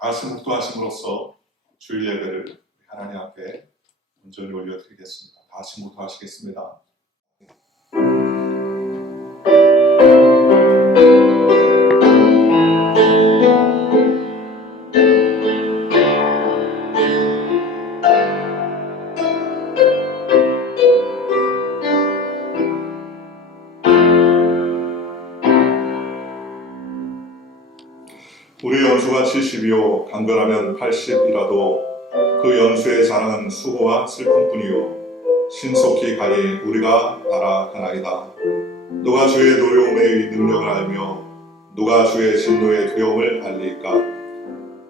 다시 묵도하심으로써 주일 예배를 하나님 앞에 온전히 올려드리겠습니다. 다시 묵도하시겠습니다. 우리 연수가 70이요 간결하면 80이라도 그 연수의 자랑은 수고와 슬픔뿐이요 신속히 가니 우리가 날아가나이다. 누가 주의 노여움의 능력을 알며 누가 주의 진노의 두려움을 알리까.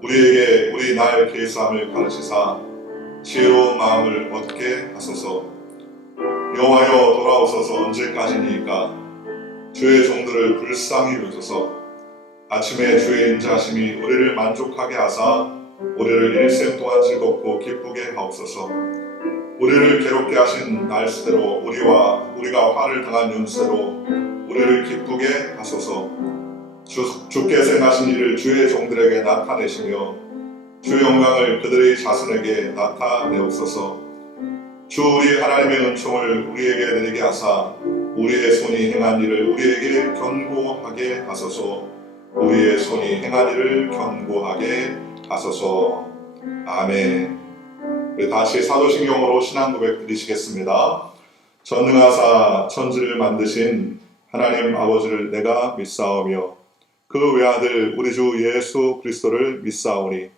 우리에게 우리 날 계수함을 가르치사 지혜로운 마음을 얻게 하소서. 여호와여 돌아오소서. 언제까지니까. 주의 종들을 불쌍히 여기소서. 아침에 주의 인자하심이 우리를 만족하게 하사 우리를 일생 동안 즐겁고 기쁘게 하옵소서. 우리를 괴롭게 하신 날수대로 우리가 화를 당한 연수대로 우리를 기쁘게 하소서. 주께서 행하신 일을 주의 종들에게 나타내시며 주의 영광을 그들의 자손에게 나타내옵소서. 주 우리 하나님의 은총을 우리에게 내리게 하사 우리의 손이 행한 일을 우리에게 견고하게 하소서. 우리의 손이 행한 일을 견고하게 하소서. 아멘. 다시 사도신경으로 신앙 고백 드리시겠습니다. 전능하사 천지를 만드신 하나님 아버지를 내가 믿사오며 그 외아들 우리 주 예수 그리스도를 믿사오니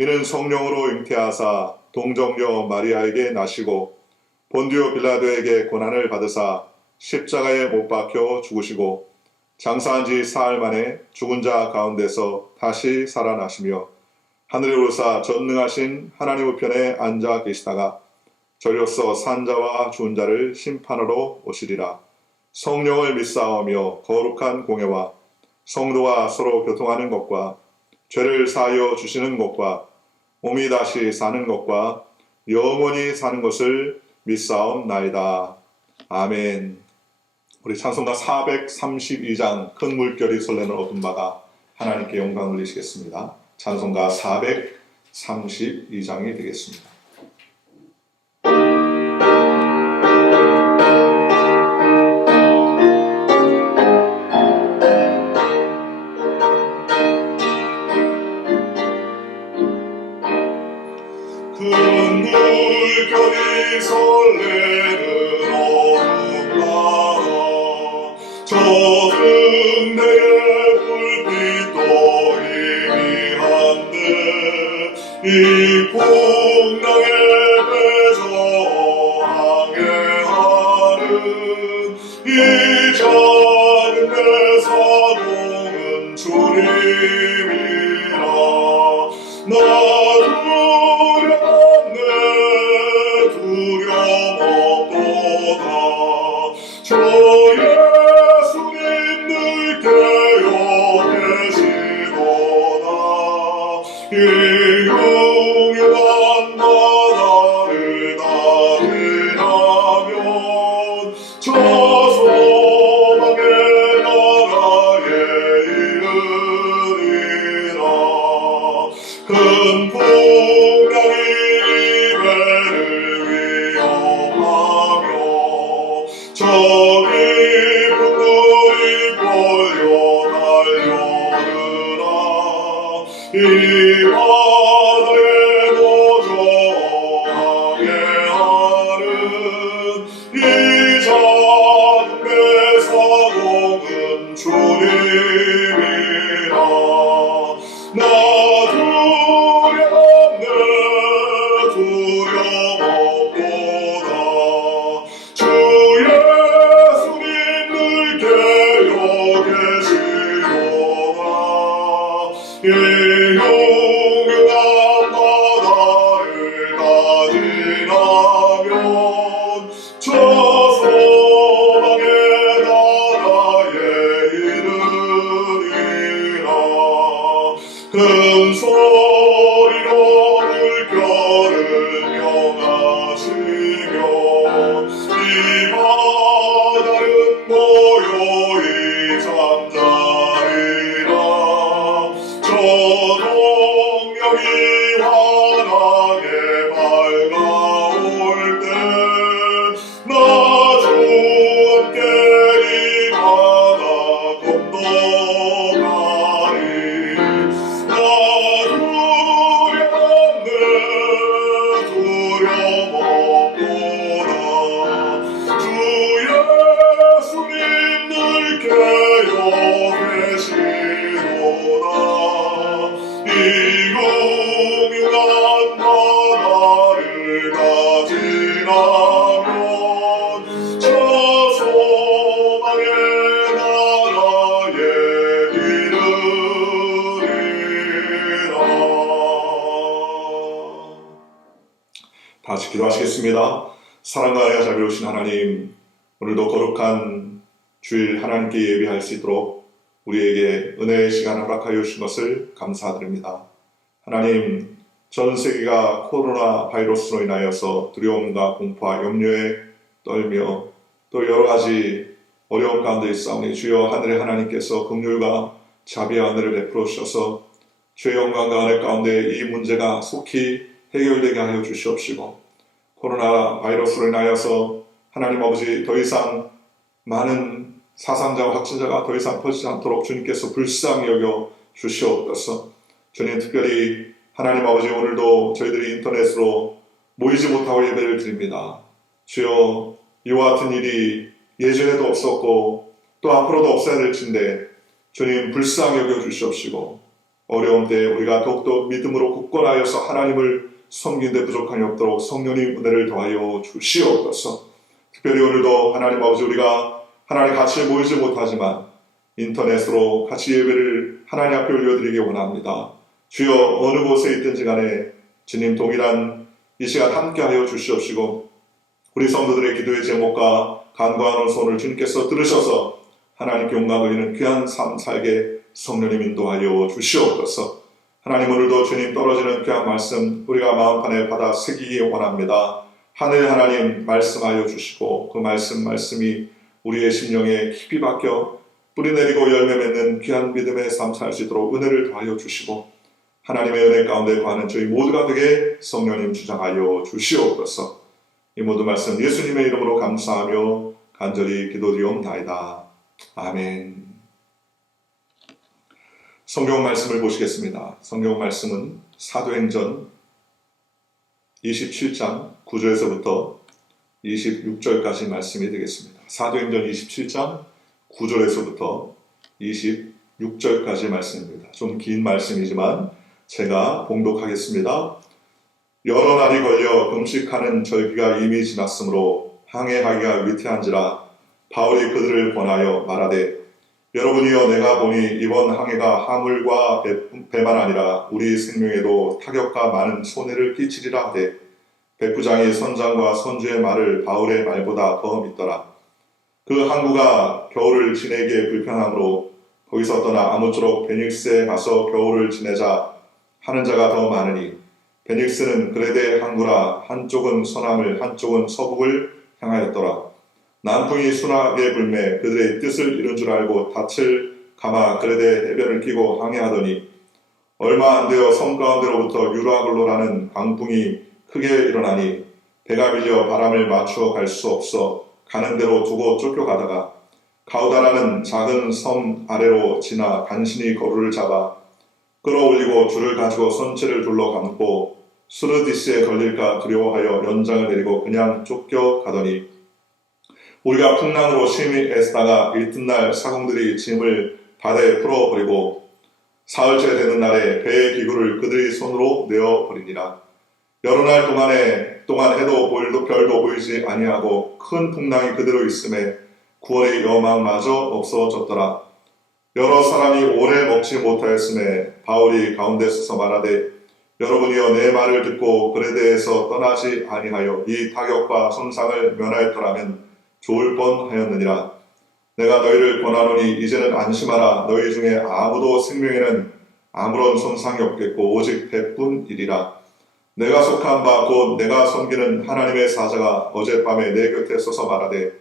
이는 성령으로 잉태하사 동정녀 마리아에게 나시고 본디오 빌라도에게 고난을 받으사 십자가에 못 박혀 죽으시고 장사한 지 사흘 만에 죽은 자 가운데서 다시 살아나시며 하늘에 오르사 전능하신 하나님 우편에 앉아 계시다가 저리로서 산 자와 죽은 자를 심판하러 오시리라. 성령을 믿사오며 거룩한 공예와 성도가 서로 교통하는 것과 죄를 사하여 주시는 것과 몸이 다시 사는 것과 영원히 사는 것을 믿사옵나이다. 아멘. 우리 찬송가 432장 큰 물결이 설레는 어둠 바다 하나님께 영광을 올리시겠습니다. 찬송가 432장이 되겠습니다. 큰 물결이 설레는 어둠 바다 저승 내의 불빛도 희미한데 이 풍랑에 배저 항해하는 이 작은 배 사동은 주님이라. 나 두려움 없도다. 저 예수님 늘 깨어 계시도다. 이 유명한 바다를 다 지나면 저 소망의 나라에 이르리라. 큰 풍랑이 배를 위협하며 저 깊은 물이 몰려 달려드나 이 바다에 도저 항해하는 이 작은 배 사동은 주님이라. 나 두려움 없도다. 주 예수님 늘 깨어 계시도다. 이 유명한 바다를 다 지나면 저 소망의 나라에 이르리라. 큰 소리로 물결을 명하시며 이 바다는 고요히 잠자리라. 저 동네 태양이 환하게 밝아올 때 나 주 함께리 바다 건너가리 나 두렵네 두려움 없구나 주 예수님 늘 깨어 계시도다 이 영원한 나라를 가지나면 저 소망의 나라에 이르리라. 다시 기도하시겠습니다. 사랑과 은혜가 자비로우신 하나님, 오늘도 거룩한 주일 하나님께 예배할 수 있도록 우리에게 은혜의 시간을 허락하여 주신 것을 감사드립니다. 하나님, 전 세계가 코로나 바이러스로 인하여서 두려움과 공포와 염려에 떨며 또 여러 가지 어려움 가운데 있사오니 주여 하늘의 하나님께서 긍휼과 자비와 은혜를 베풀어 주셔서 주의 영광과 은혜 가운데 이 문제가 속히 해결되게 하여 주시옵시고 코로나 바이러스로 인하여서 하나님 아버지 더 이상 많은 사상자와 확진자가 더 이상 퍼지지 않도록 주님께서 불쌍히 여겨 주시옵소서. 주님 특별히 하나님 아버지 오늘도 저희들이 인터넷으로 모이지 못하고 예배를 드립니다. 주여 이와 같은 일이 예전에도 없었고 또 앞으로도 없어야 될진데 주님 불쌍히 여겨 주시옵시고 어려운 때에 우리가 더욱더 믿음으로 굳건하여서 하나님을 섬기는 데 부족함이 없도록 성령님 은혜를 더하여 주시옵소서. 특별히 오늘도 하나님 아버지 우리가 하나님 같이 모이지 못하지만 인터넷으로 같이 예배를 하나님 앞에 올려드리기 원합니다. 주여 어느 곳에 있든지 간에 주님 동일한 이 시간 함께하여 주시옵시고 우리 성도들의 기도의 제목과 간구하는 손을 주님께서 들으셔서 하나님께 영광 돌리는 귀한 삶 살게 성령님 인도하여 주시옵소서. 하나님 오늘도 주님 떨어지는 귀한 말씀 우리가 마음판에 받아 새기기 원합니다. 하늘 하나님 말씀하여 주시고 그 말씀이 우리의 심령에 깊이 박혀 뿌리 내리고 열매 맺는 귀한 믿음의 삶 살 수 있도록 은혜를 더하여 주시고 하나님의 은혜 가운데 거하는 저희 모두가 되게 성령님 주장하여 주시옵소서. 이 모든 말씀 예수님의 이름으로 감사하며 간절히 기도드리옵나이다. 아멘. 성경 말씀을 보시겠습니다. 성경 말씀은 사도행전 27장 9절에서부터 26절까지 말씀이 되겠습니다. 사도행전 27장 9절에서부터 26절까지 말씀입니다. 좀 긴 말씀이지만 제가 봉독하겠습니다. 여러 날이 걸려 금식하는 절기가 이미 지났으므로 항해하기가 위태한지라 바울이 그들을 권하여 말하되 여러분이여 내가 보니 이번 항해가 화물과 배만 아니라 우리 생명에도 타격과 많은 손해를 끼치리라 하되 백부장이 선장과 선주의 말을 바울의 말보다 더 믿더라. 그 항구가 겨울을 지내기에 불편하므로 거기서 떠나 아무쪼록 베닉스에 가서 겨울을 지내자 하는 자가 더 많으니 베닉스는 그레데 항구라 한쪽은 서남을 한쪽은 서북을 향하였더라. 남풍이 순하게 불매 그들의 뜻을 이룬 줄 알고 닻을 감아 그레데 해변을 끼고 항해하더니 얼마 안 되어 섬 가운데로부터 유라글로라는 강풍이 크게 일어나니 배가 밀려 바람을 맞추어 갈 수 없어 가는 대로 두고 쫓겨가다가 가우다라는 작은 섬 아래로 지나 간신히 거루를 잡아 끌어올리고 줄을 가지고 선체를 둘러 감고 수르디스에 걸릴까 두려워하여 연장을 내리고 그냥 쫓겨가더니 우리가 풍랑으로 심히 애쓰다가 이튿날 사공들이 짐을 바다에 풀어버리고 사흘째 되는 날에 배의 기구를 그들이 손으로 내어버리니라. 여러 날 동안 해도 별도 보이지 아니하고 큰 풍랑이 그대로 있음에 구원의 여망마저 없어졌더라. 여러 사람이 오래 먹지 못하였음에 바울이 가운데 서서 말하되 여러분이여 내 말을 듣고 그레데에서 떠나지 아니하여 이 타격과 손상을 면하였더라면 좋을 뻔하였느니라. 내가 너희를 권하노니 이제는 안심하라. 너희 중에 아무도 생명에는 아무런 손상이 없겠고 오직 배뿐이리라. 내가 속한 바 곧 내가 섬기는 하나님의 사자가 어젯밤에 내 곁에 서서 말하되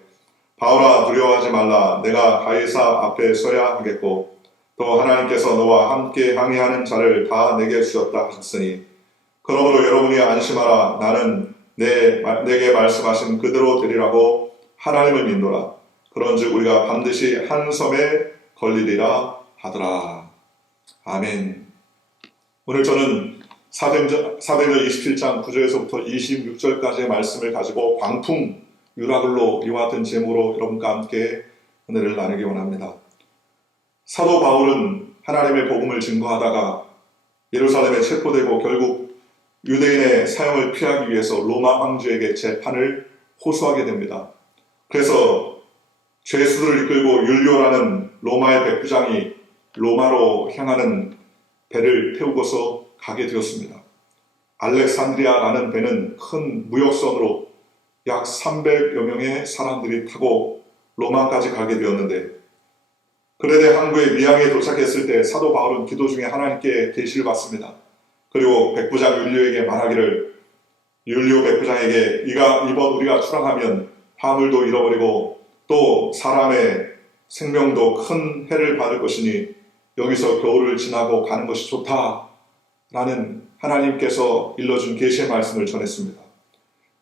바울아 두려워하지 말라. 내가 가이사 앞에 서야 하겠고 또 하나님께서 너와 함께 항해하는 자를 다 내게 주셨다 하셨으니 그러므로 여러분이 안심하라. 나는 내게 말씀하신 그대로 되리라고 하나님을 믿노라. 그런즉 우리가 반드시 한 섬에 걸리리라 하더라. 아멘. 오늘 저는 사도행전 27장 9절에서부터 26절까지의 말씀을 가지고 광풍 유라글로 이와 같은 제목으로 여러분과 함께 은혜를 나누기 원합니다. 사도 바울은 하나님의 복음을 증거하다가 예루살렘에 체포되고 결국 유대인의 사형을 피하기 위해서 로마 황제에게 재판을 호소하게 됩니다. 그래서 죄수들을 이끌고 율리오라는 로마의 백부장이 로마로 향하는 배를 태우고서 가게 되었습니다. 알렉산드리아라는 배는 큰 무역선으로 약 300여 명의 사람들이 타고 로마까지 가게 되었는데 그레데 항구의 미항에 도착했을 때 사도 바울은 기도 중에 하나님께 계시를 받습니다. 그리고 백부장 율리오에게 말하기를 율리오 백부장에게 이번 우리가 출항하면 화물도 잃어버리고 또 사람의 생명도 큰 해를 받을 것이니 여기서 겨울을 지나고 가는 것이 좋다라는 하나님께서 일러준 계시의 말씀을 전했습니다.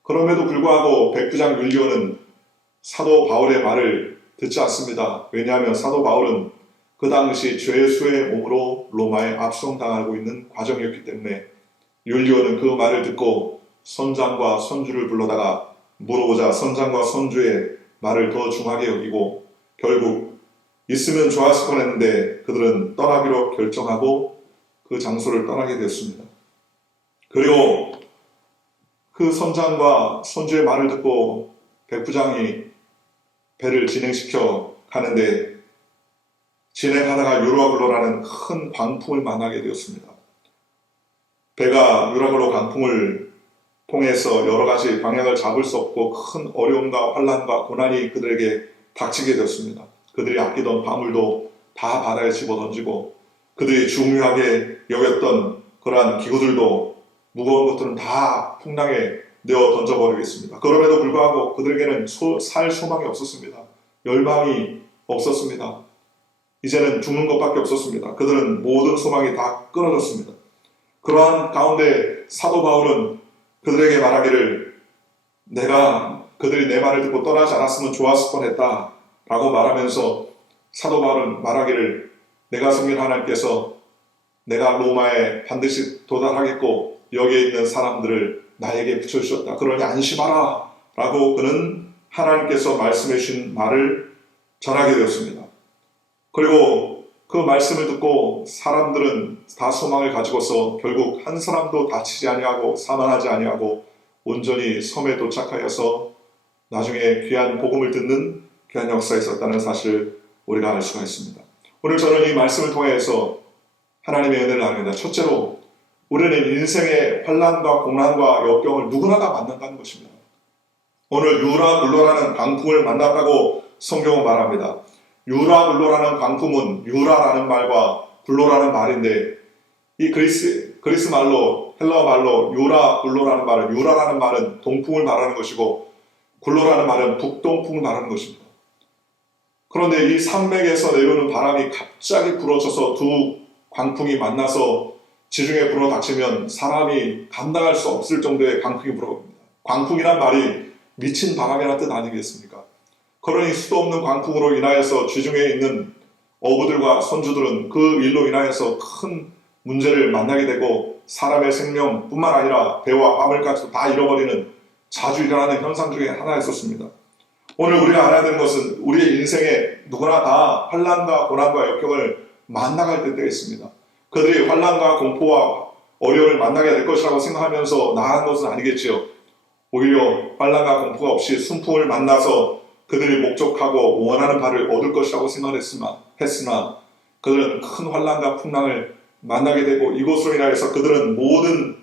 그럼에도 불구하고 백부장 율리오는 사도 바울의 말을 듣지 않습니다. 왜냐하면 사도 바울은 그 당시 죄수의 몸으로 로마에 압송당하고 있는 과정이었기 때문에 율리오는 그 말을 듣고 선장과 선주를 불러다가 물어보자 선장과 선주의 말을 더 중하게 여기고 결국 있으면 좋았을 뻔했는데 그들은 떠나기로 결정하고 그 장소를 떠나게 되었습니다. 그리고 그 선장과 선주의 말을 듣고 백부장이 배를 진행시켜 가는데 진행하다가 유라글로라는 큰 광풍을 만나게 되었습니다. 배가 유라글로 광풍을 통해서 여러 가지 방향을 잡을 수 없고 큰 어려움과 환난과 고난이 그들에게 닥치게 되었습니다. 그들이 아끼던 화물도 다 바다에 집어던지고 그들이 중요하게 여겼던 그러한 기구들도 무거운 것들은 다 풍랑에 내어 던져버리겠습니다. 그럼에도 불구하고 그들에게는 살 소망이 없었습니다. 열망이 없었습니다. 이제는 죽는 것밖에 없었습니다. 그들은 모든 소망이 다 끊어졌습니다. 그러한 가운데 사도 바울은 그들에게 말하기를 그들이 내 말을 듣고 떠나지 않았으면 좋았을 뻔했다 라고 말하면서 사도 바울은 말하기를 내가 섬긴 하나님께서 내가 로마에 반드시 도달하겠고 여기에 있는 사람들을 나에게 붙여주셨다. 그러니 안심하라 라고 그는 하나님께서 말씀해 주신 말을 전하게 되었습니다. 그리고 그 말씀을 듣고 사람들은 다 소망을 가지고서 결국 한 사람도 다치지 아니하고 사망하지 아니하고 온전히 섬에 도착하여서 나중에 귀한 복음을 듣는 귀한 역사가 있었다는 사실을 우리가 알 수가 있습니다. 오늘 저는 이 말씀을 통해서 하나님의 은혜를 나눕니다. 첫째로 우리는 인생의 환난과 고난과 역경을 누구나 다 만난다는 것입니다. 오늘 유라굴로라는 광풍을 만났다고 성경은 말합니다. 유라굴로라는 광풍은 유라라는 말과 굴로라는 말인데 이 그리스 말로 헬라어 말로 유라굴로라는 말은 유라라는 말은 동풍을 말하는 것이고 굴로라는 말은 북동풍을 말하는 것입니다. 그런데 이 산맥에서 내려오는 바람이 갑자기 불어져서 두 광풍이 만나서 지중해 불어닥치면 사람이 감당할 수 없을 정도의 광풍이 불어옵니다. 광풍이란 말이 미친 바람이라는 뜻 아니겠습니까? 그러니 수도 없는 광풍으로 인하여서 지중해에 있는 어부들과 선주들은 그 일로 인하여서 큰 문제를 만나게 되고 사람의 생명뿐만 아니라 배와 화물까지도 다 잃어버리는 자주 일어나는 현상 중에 하나였었습니다. 오늘 우리가 알아야 되는 것은 우리의 인생에 누구나 다 환난과 고난과 역경을 만나갈 때가 있습니다. 그들이 환난과 공포와 어려움을 만나게 될 것이라고 생각하면서 나아간 것은 아니겠지요. 오히려 환난과 공포가 없이 순풍을 만나서 그들이 목적하고 원하는 바를 얻을 것이라고 생각했으나 그들은 큰 환난과 풍랑을 만나게 되고 이것으로 인하여서 그들은 모든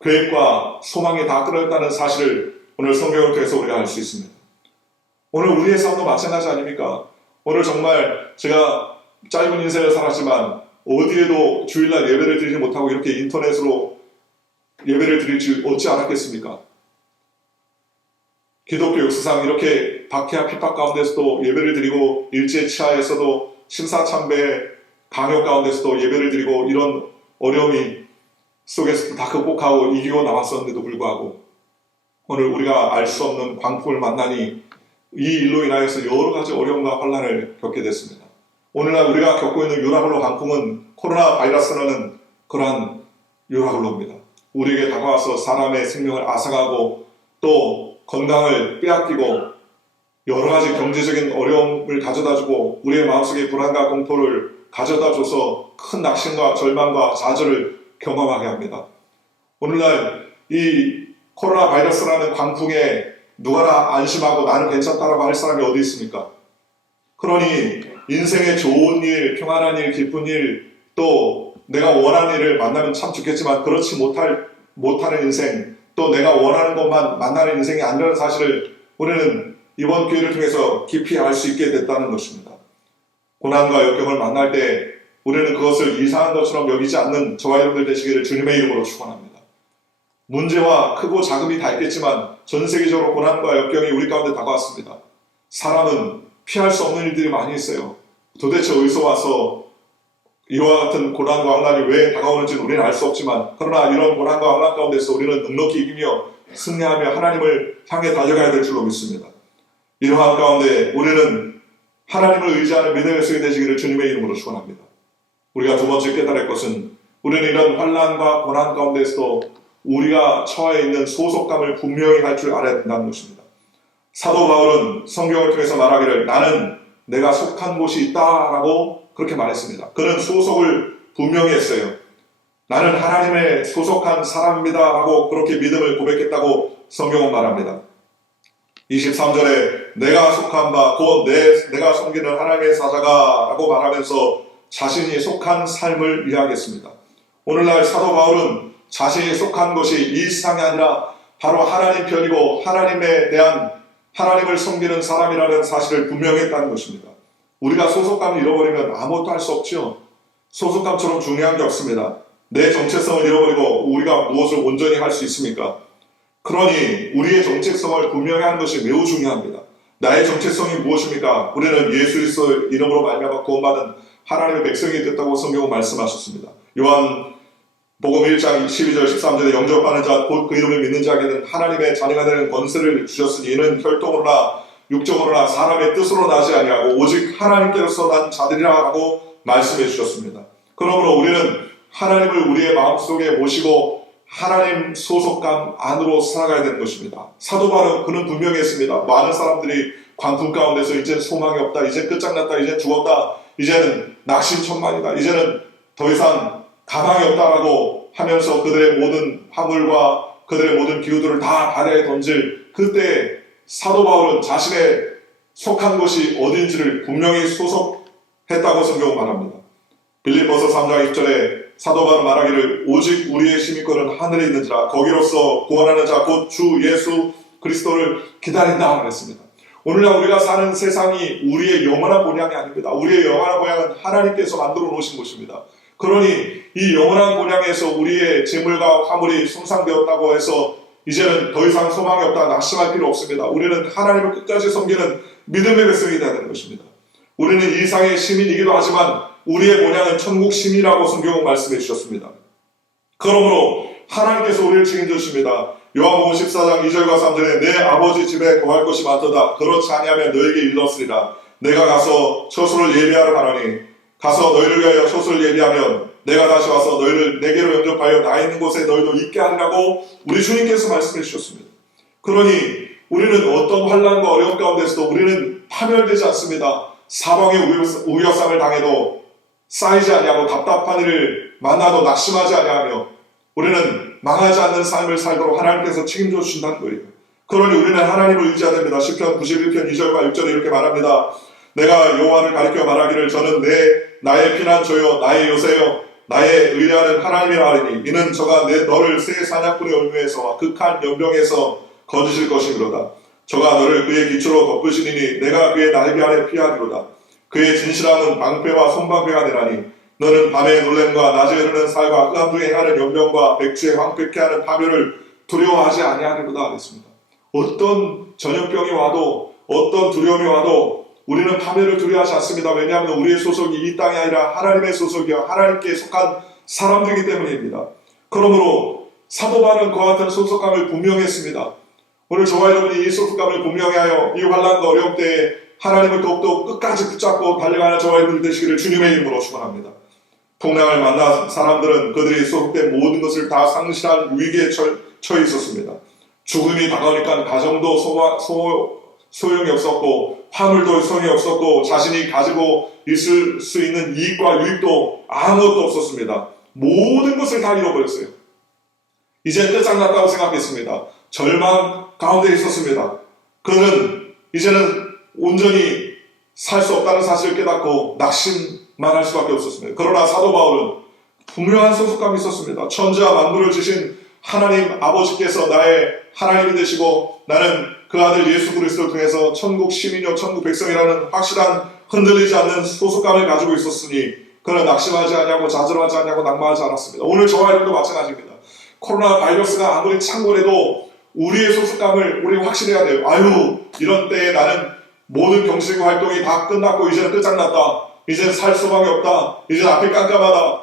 계획과 소망이 다 끊어졌다는 사실을 오늘 성경을 통해서 우리가 알 수 있습니다. 오늘 우리의 삶도 마찬가지 아닙니까? 오늘 정말 제가 짧은 인생을 살았지만 어디에도 주일날 예배를 드리지 못하고 이렇게 인터넷으로 예배를 드릴지 어찌 않았겠습니까? 기독교 역사상 이렇게 박해와 핍박 가운데서도 예배를 드리고 일제 치하에서도 심사참배 방역 가운데서도 예배를 드리고 이런 어려움이 속에서 다 극복하고 이기고 나왔었는데도 불구하고 오늘 우리가 알 수 없는 광풍을 만나니 이 일로 인하여서 여러 가지 어려움과 환난을 겪게 됐습니다. 오늘날 우리가 겪고 있는 유라굴로 광풍은 코로나 바이러스라는 그러한 유라굴로입니다. 우리에게 다가와서 사람의 생명을 앗아가고 또 건강을 빼앗기고 여러 가지 경제적인 어려움을 가져다주고 우리의 마음속에 불안과 공포를 가져다줘서 큰 낙심과 절망과 좌절을 경험하게 합니다. 오늘날 이 코로나 바이러스라는 광풍에 누가나 안심하고 나는 괜찮다라고 할 사람이 어디 있습니까? 그러니 인생의 좋은 일, 평안한 일, 기쁜 일, 또 내가 원하는 일을 만나면 참 좋겠지만 그렇지 못하는 인생, 또 내가 원하는 것만 만나는 인생이 아니라는 사실을 우리는 이번 기회를 통해서 깊이 알 수 있게 됐다는 것입니다. 고난과 역경을 만날 때 우리는 그것을 이상한 것처럼 여기지 않는 저와 여러분들 되시기를 주님의 이름으로 축원합니다. 문제와 크고 작음이 다 있겠지만 전 세계적으로 고난과 역경이 우리 가운데 다가왔습니다. 사람은 피할 수 없는 일들이 많이 있어요. 도대체 어디서 와서 이와 같은 고난과 환난이 왜 다가오는지는 우리는 알 수 없지만 그러나 이런 고난과 환난 가운데서 우리는 넉넉히 이기며 승리하며 하나님을 향해 달려가야 될 줄로 믿습니다. 이러한 가운데 우리는 하나님을 의지하는 믿음의 속에 되시기를 주님의 이름으로 축원합니다. 우리가 두 번째 깨달을 것은 우리는 이런 환난과 고난 가운데서도 우리가 처해 있는 소속감을 분명히 할 줄 알아야 된다는 것입니다. 사도 바울은 성경을 통해서 말하기를 나는 내가 속한 곳이 있다라고 그렇게 말했습니다. 그는 소속을 분명히 했어요. 나는 하나님의 소속한 사람입니다 하고 그렇게 믿음을 고백했다고 성경은 말합니다. 23절에 내가 속한 바 곧 내가 섬기는 하나님의 사자가 라고 말하면서 자신이 속한 삶을 이야기했습니다. 오늘날 사도 바울은 자신이 속한 것이 이 세상이 아니라 바로 하나님 편이고 하나님에 대한 하나님을 섬기는 사람이라는 사실을 분명히 했다는 것입니다. 우리가 소속감을 잃어버리면 아무것도 할 수 없죠. 소속감처럼 중요한 게 없습니다. 내 정체성을 잃어버리고 우리가 무엇을 온전히 할 수 있습니까? 그러니 우리의 정체성을 분명히 하는 것이 매우 중요합니다. 나의 정체성이 무엇입니까? 우리는 예수 그리스도의 이름으로 말미암아 구원받은 하나님의 백성이 됐다고 성경은 말씀하셨습니다. 요한복음 1장 12절 13절에 영접하는 자 곧 그 이름을 믿는 자에게는 하나님의 자녀가 되는 권세를 주셨으니 이는 혈통으로나 육적으로나 사람의 뜻으로 나지 아니하고 오직 하나님께로서 난 자들이라고 말씀해 주셨습니다. 그러므로 우리는 하나님을 우리의 마음속에 모시고 하나님 소속감 안으로 살아가야 되는 것입니다. 사도 바울은 그는 분명히 했습니다. 많은 사람들이 광풍 가운데서 이제 소망이 없다, 이제 끝장났다, 이제 죽었다, 이제는 낙심천만이다, 이제는 더 이상 가망이 없다라고 하면서 그들의 모든 화물과 그들의 모든 기후들을 다 바다에 던질 그때 사도 바울은 자신의 속한 곳이 어딘지를 분명히 소속했다고 성경은 말합니다. 빌립보서 3장 1절에 사도 바울은 말하기를 오직 우리의 시민권은 하늘에 있는지라 거기로서 구원하는 자 곧 주 예수 그리스도를 기다린다 그랬습니다. 오늘날 우리가 사는 세상이 우리의 영원한 본향이 아닙니다. 우리의 영원한 본향은 하나님께서 만들어 놓으신 곳입니다. 그러니 이 영원한 본향에서 우리의 재물과 화물이 손상되었다고 해서 이제는 더 이상 소망이 없다 낙심할 필요 없습니다. 우리는 하나님을 끝까지 섬기는 믿음의 백성이 되어야 되는 것입니다. 우리는 이 세상의 시민이기도 하지만 우리의 본향은 천국 시민이라고 성경은 말씀해 주셨습니다. 그러므로 하나님께서 우리를 책임져 주십니다. 요한복음 14장 2절과 3절에 내 아버지 집에 거할 것이 많도다. 그렇지 아니하면 너에게 일렀으리라. 내가 가서 처소를 예비하러 가노니 가서 너희를 위하여 처소를 예비하면 내가 다시 와서 너희를 내게로 영접하여 나 있는 곳에 너희도 있게 하리라고 우리 주님께서 말씀해 주셨습니다. 그러니 우리는 어떤 환난과 어려움 가운데서도 우리는 파멸되지 않습니다. 사방의 우여쌈을 당해도 쌓이지 아니하고 답답한 일을 만나도 낙심하지 아니하며 우리는 망하지 않는 삶을 살도록 하나님께서 책임져 주신다는 거예요. 그러니 우리는 하나님을 의지해야 됩니다. 시편 91편 2절과 6절에 이렇게 말합니다. 내가 여호와를 가리켜 말하기를 저는 나의 피난처요 나의 요새요 나의 의뢰하는 하나님이라 하리니 이는 저가 너를 새 사냥꾼의 올무에서 극한 연병에서 거두실 것이므로다. 저가 너를 그의 기초로 덮으시리니 내가 그의 날개 아래 피하리로다. 그의 진실함은 방패와 손방패가 되나니 너는 밤에 놀램과 낮에 흐르는 살과 흑암 중에 하는 연병과 백주에 황폐케 하는 파멸을 두려워하지 아니하리로다 하겠습니다. 어떤 전염병이 와도 어떤 두려움이 와도 우리는 파멸을 두려워하지 않습니다. 왜냐하면 우리의 소속이 이 땅이 아니라 하나님의 소속이요 하나님께 속한 사람들이기 때문입니다. 그러므로 사도 바울은 그와 같은 소속감을 분명했습니다. 오늘 저와 여러분이 이 소속감을 분명히하여 이 환난과 어려움 때에 하나님을 더욱더 끝까지 붙잡고 달려가는 저와 여러분이 되시기를 주님의 이름으로 축원합니다. 풍랑을 만난 사람들은 그들이 소속된 모든 것을 다 상실한 위기에 처해 있었습니다. 죽음이 다가오니까 가정도 소용이 없었고 화물도 소용이 없었고 자신이 가지고 있을 수 있는 이익과 유익도 아무것도 없었습니다. 모든 것을 다 잃어버렸어요. 이제 끝장났다고 생각했습니다. 절망 가운데 있었습니다. 그는 이제는 온전히 살 수 없다는 사실을 깨닫고 낙심만 할 수밖에 없었습니다. 그러나 사도 바울은 분명한 소속감이 있었습니다. 천지와 만물을 주신 하나님 아버지께서 나의 하나님이 되시고 나는 그 아들 예수 그리스도를 통해서 천국 시민이요 천국 백성이라는 확실한 흔들리지 않는 소속감을 가지고 있었으니 그는 낙심하지 않냐고 좌절하지 않냐고 낭만하지 않았습니다. 오늘 저와 여러분도 마찬가지입니다. 코로나 바이러스가 아무리 창궐해도 우리의 소속감을 우리 확실해야 돼요. 아유 이런 때에 나는 모든 경식 활동이 다 끝났고 이제는 끝장났다. 이제는 살 수밖에 없다. 이제는 앞이 깜깜하다.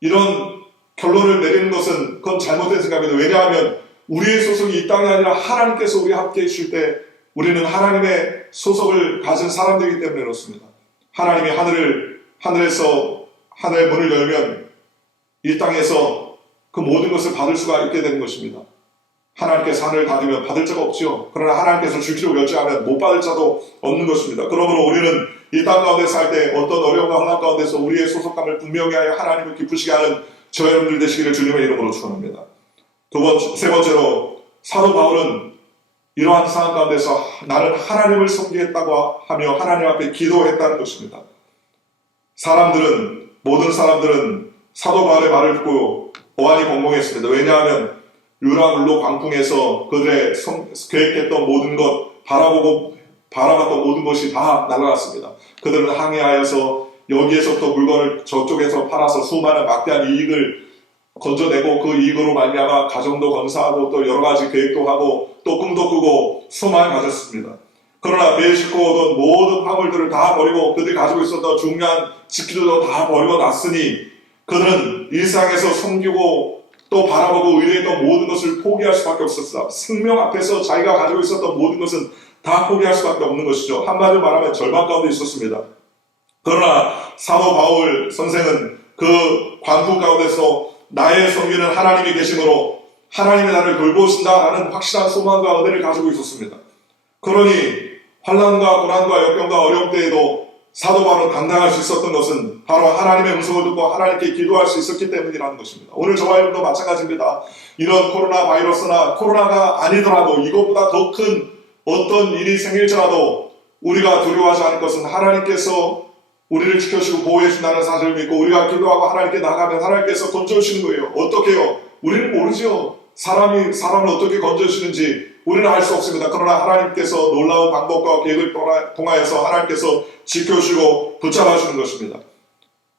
이런 결론을 내리는 것은 그건 잘못된 생각입니다. 왜냐하면 우리의 소속이 이 땅이 아니라 하나님께서 우리와 함께 해주실 때 우리는 하나님의 소속을 가진 사람들이기 때문에 그렇습니다. 하나님이 하늘에서 하늘의 문을 열면 이 땅에서 그 모든 것을 받을 수가 있게 되는 것입니다. 하나님께서 하늘을 닫으면 받을 자가 없지요. 그러나 하나님께서 주기로 결정하면 못 받을 자도 없는 것입니다. 그러므로 우리는 이 땅 가운데 살 때 어떤 어려움과 환난 가운데서 우리의 소속감을 분명히 하여 하나님을 기쁘시게 하는 저 여러분들 되시기를 주님의 이름으로 축원합니다. 세 번째로 사도 바울은 이러한 상황 가운데서 나는 하나님을 섬기겠다고 하며 하나님 앞에 기도했다는 것입니다. 모든 사람들은 사도 바울의 말을 듣고 어안이 벙벙했습니다. 왜냐하면 유라굴로 광풍에서 그들의 계획했던 모든 것, 바라봤던 모든 것이 다 날아갔습니다. 그들은 항해하여서 여기에서부터 물건을 저쪽에서 팔아서 수많은 막대한 이익을 건져내고 그 이익으로 말미암아 가정도 건사하고 또 여러 가지 계획도 하고 또 꿈도 꾸고 소망을 가졌습니다. 그러나 매일 싣고 오던 모든 화물들을 다 버리고 그들이 가지고 있었던 중요한 지키들도 다 버리고 났으니 그들은 일상에서 섬기고 또 바라보고 의뢰했던 모든 것을 포기할 수밖에 없었습니다. 생명 앞에서 자기가 가지고 있었던 모든 것은 다 포기할 수밖에 없는 것이죠. 한마디로 말하면 절망 가운데 있었습니다. 그러나 사도 바울 선생은 그 광풍 가운데서 나의 섬기는 하나님이 계심으로 하나님이 나를 돌보신다라는 확실한 소망과 은혜를 가지고 있었습니다. 그러니 환난과 고난과 역경과 어려움 때에도 사도 바울은 감당할 수 있었던 것은 바로 하나님의 음성을 듣고 하나님께 기도할 수 있었기 때문이라는 것입니다. 오늘 저와 여러분도 마찬가지입니다. 이런 코로나 바이러스나 코로나가 아니더라도 이것보다 더 큰 어떤 일이 생길지라도 우리가 두려워하지 않을 것은 하나님께서 우리를 지켜주시고 보호해 준다는 사실을 믿고 우리가 기도하고 하나님께 나가면 하나님께서 건져주시는 거예요. 어떻게요? 우리는 모르죠. 사람을 어떻게 건져주시는지 우리는 알 수 없습니다. 그러나 하나님께서 놀라운 방법과 계획을 통하여서 하나님께서 지켜주시고 붙잡아주는 것입니다.